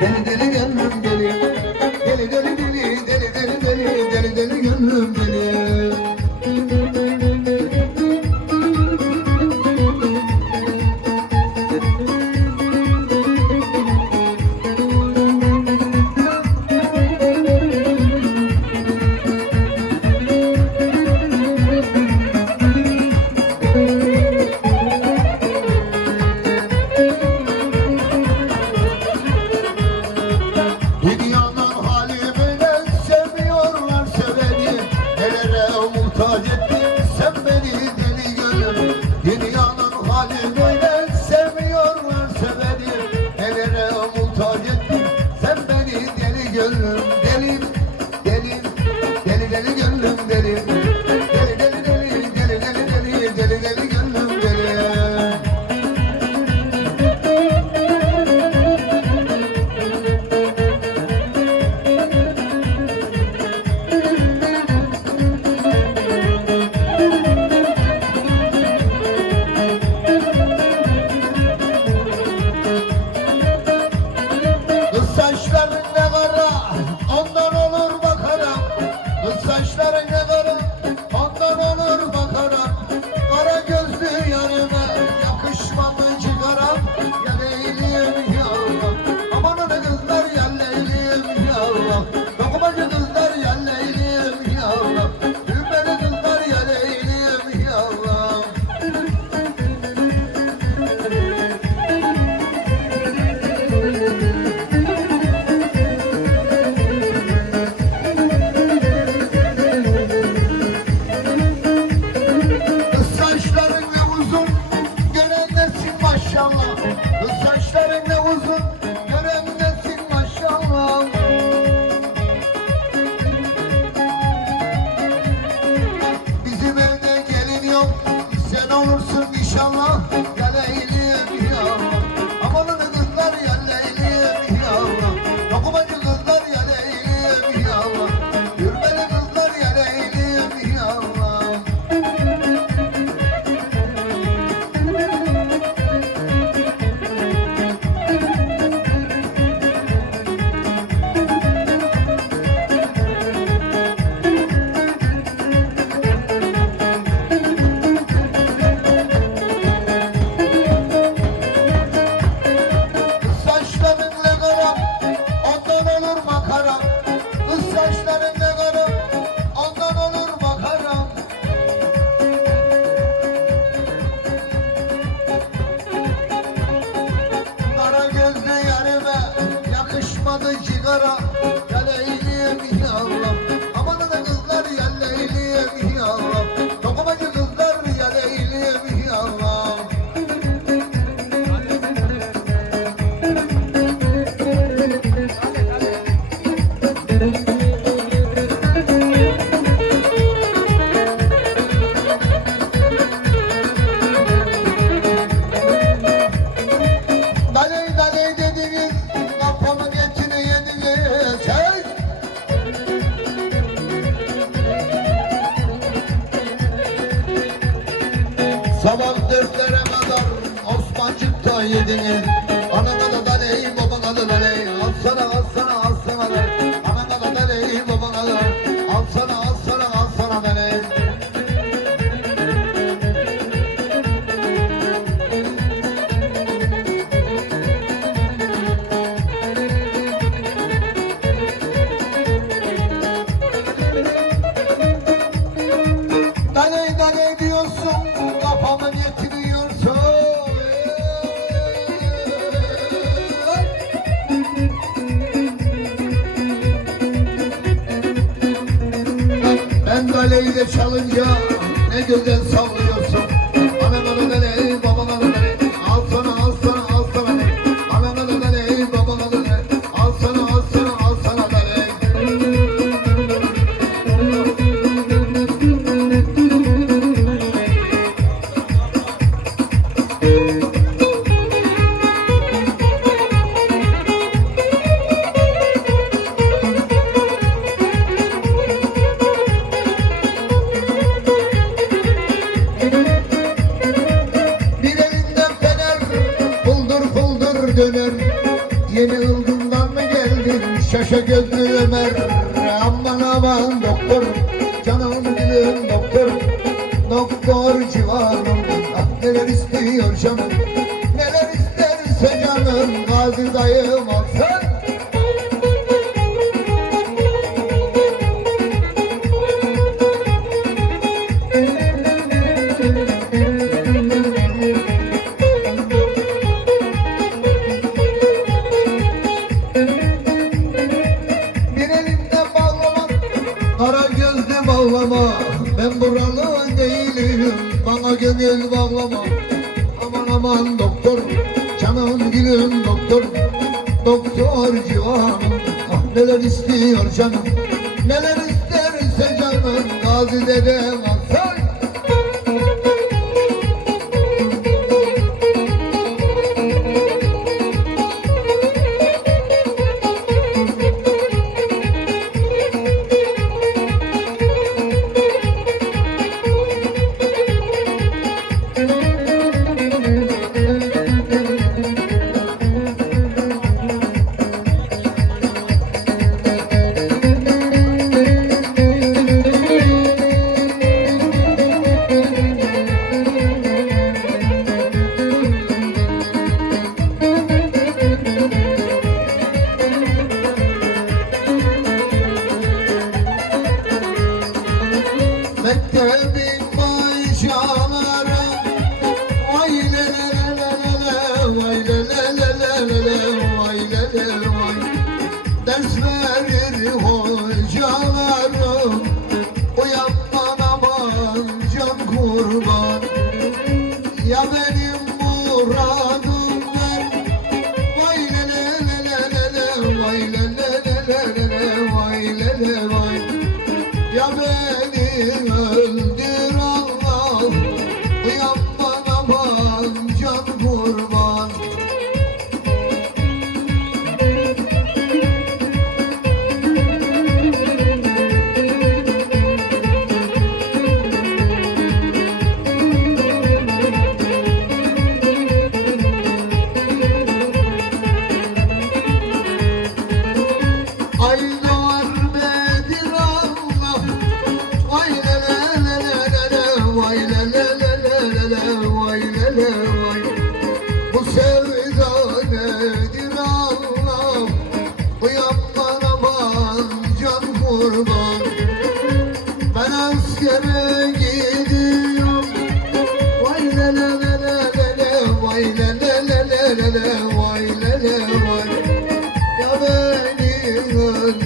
Beni deli gönlüm delim, delim, deli deli gönlüm delim. saçların 大 böyle çalınca ne güzel savrulur Paşa gözlü Ömer Aman aman doktor buralı değilim. Bana gönül bağlama. Aman aman doktor. Canım gülüm doktor. Doktor civanım. Ah neler istiyor canım? Neler isterse canım. Gazi dedem 哎。Bu aman can kurban Ben askere gidiyorum Vay le le le Vay le le vay Ya beni öldür